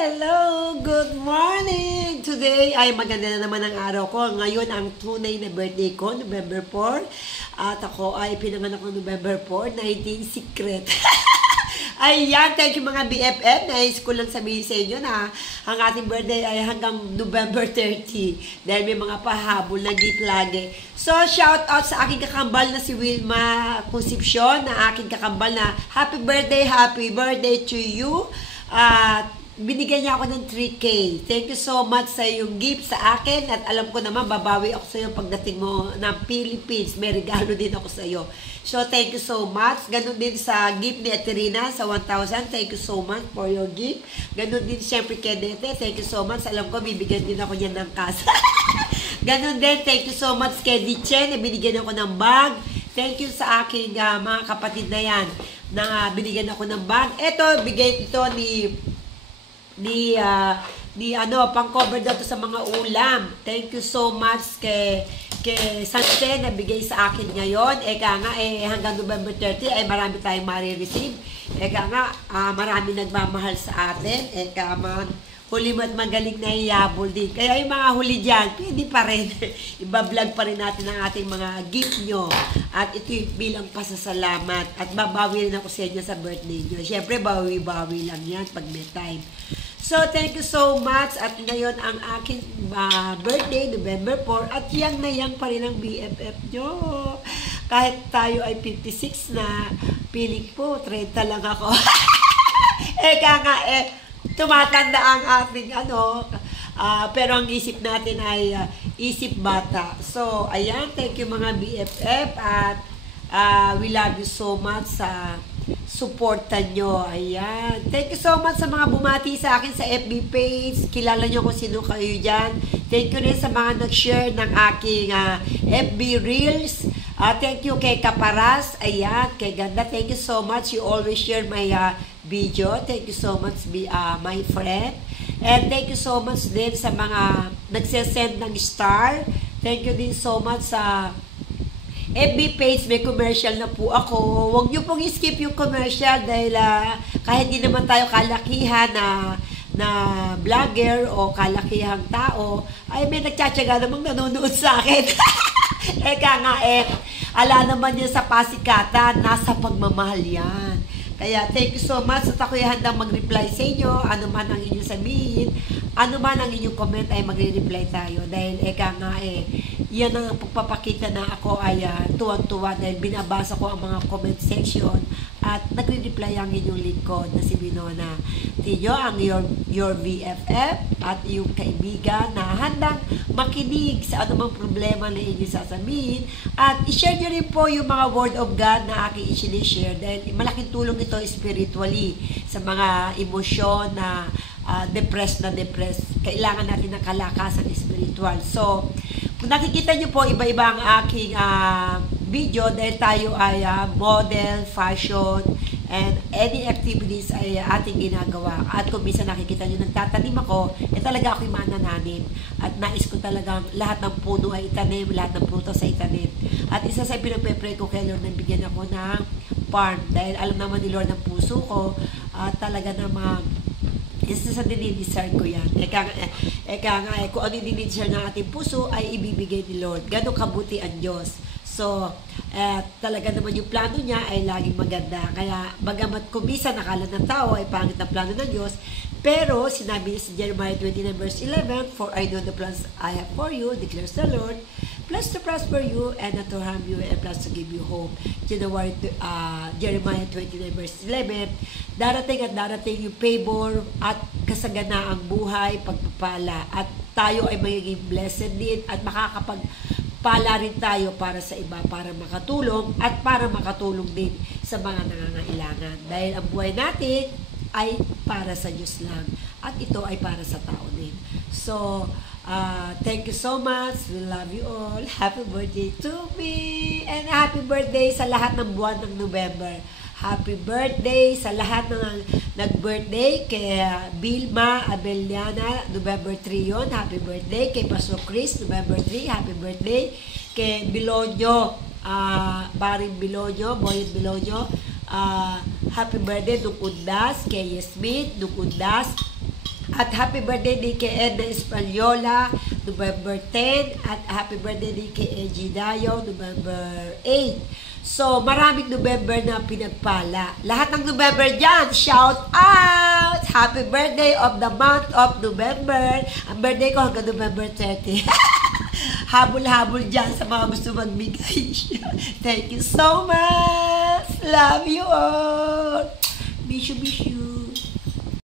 Hello! Good morning! Today ay maganda na naman ang araw ko. Ngayon ang tunay na birthday ko, November 4. At ako ay pinanganak ng November 4, 19 secret. Ayan, thank you mga BFF. Nais ko lang sabihin sa inyo na ang ating birthday ay hanggang November 30. Dahil may mga pahabol na gift lagi. So, shout out sa aking kakambal na si Wilma Concepcion, na aking kakambal na happy birthday to you. At binigyan niya ako ng 3K. Thank you so much sa yung gift sa akin. At alam ko naman, babawi ako sa iyo pagdating mo ng Philippines. May regalo din ako sa iyo. So, thank you so much. Ganon din sa gift ni Aterina sa 1,000. Thank you so much for your gift. Ganon din siyempre kay Dete. Thank you so much. Alam ko, bibigyan din ako niya ng kasa. Ganon din, thank you so much kay Dichen. Binigyan ako ng bag. Thank you sa aking mga kapatid na yan na binigyan ako ng bag. Ito, bigay ito ni pang-cover daw to sa mga ulam. Thank you so much kay Sante na bigay sa akin ngayon. Eka nga, hanggang November 30 ay marami tayong marireceive. Eka nga, marami nagmamahal sa atin. Eka man, huli mo't magaling na iyabol din. Kaya yung mga huli dyan, pwede pa rin. Ibablog pa rin natin ang ating mga gift nyo. At ito yung bilang pasasalamat. At babawi rin ako sa inyo sa birthday nyo. Siyempre, bawi-bawi lang yan pag may time. So, thank you so much. At ngayon, ang aking birthday, November 4. At yang na yang pa rin ang BFF nyo. Kahit tayo ay 56 na, piling po, 30 lang ako. Eka nga, tumatanda ang ating pero ang isip natin ay isip bata. So, ayan, thank you mga BFF. At we love you so much sa supportan nyo. Ayan. Thank you so much sa mga bumati sa akin sa FB page. Kilala nyo kung sino kayo dyan. Thank you rin sa mga nag-share ng aking FB Reels. Thank you kay Kaparas. Ayan. Kay Ganda. Thank you so much. You always share my video. Thank you so much, my friend. And thank you so much din sa mga nagsesend ng star. Thank you din so much sa FB page, may commercial na po ako. Huwag nyo pong skip yung commercial dahil kahit di naman tayo kalakihan na vlogger o kalakihang tao, ay may nagtsatsaga namang nanonood sa akin. Eka nga ala naman yan sa pasikatan, nasa pagmamahal yan. Kaya thank you so much at ako'y handang mag-reply sa inyo. Ano man ang inyong sabihin, ano man ang inyong comment ay magre-reply tayo. Dahil eka nga yan ang pagpapakita na ako ay tuwan-tuwa dahil binabasa ko ang mga comment section at nagre-reply ang inyong lingkod na si Binona Tiyo, ang your BFF at yung kaibigan na handang makinig sa anumang problema na inyong sasabihin at i-share nyo rin po yung mga word of God na aking i-share dahil malaking tulong ito spiritually sa mga emosyon na depressed. Kailangan natin ng kalakasan spiritual. So, kung nakikita nyo po, iba-iba ang aking video dahil tayo ay model, fashion, and any activities ay ating ginagawa. At kung minsan nakikita nyo nagtatanim ako, talaga ako'y manananim. At nais ko talagang lahat ng puno ay itanim, lahat ng prutas ay itanim. At isa sa pinagpe-pray ko kay Lord na bigyan ako ng farm. Dahil alam naman ni Lord ng puso ko, talaga namang isa sa dinidesire ko yan. Eka nga, kung ano yung dinidesire ng ating puso ay ibibigay ni Lord. Ganun kabuti ang Diyos. So, talaga naman yung plano niya ay laging maganda. Kaya, bagamat kumisa nakala ng tao ay pangit ang plano ng Diyos, pero sinabi niya sa Jeremiah 29 verse 11, "For I know the plans I have for you, declares the Lord, plans to prosper you and not to harm you and plans to give you hope." Jeremiah 29 verse 11, darating at darating yung favor at kasaganaang buhay, pagpapala. At tayo ay magiging blessed din at makakapagpala rin tayo para sa iba, para makatulong at para makatulong din sa mga nangangailangan. Dahil ang buhay natin ay para sa Diyos lang at ito ay para sa tao din. So, thank you so much. We love you all. Happy birthday to me and happy birthday sa lahat ng buwan ng November. Happy birthday sa lahat ng nag-birthday. Kay Vilma Abeliana, November 3 yun. Happy birthday. Kay Pastor Chris, November 3. Happy birthday. Kay Bilonyo, Baring Bilonyo, Boyet Bilonyo, happy birthday. Nung Undas. Kay Yasmin, nung Undas. At happy birthday din kay Edna Espaliola, November 10. At happy birthday din kay Eji Dayo, November 8. So, maraming November na pinagpala. Lahat ng November dyan, shout out! Happy birthday of the month of November. Ang birthday ko hanggang November 30. Habol-habol dyan sa mga gusto magbigay. Thank you so much! Love you all! Miss you, miss you.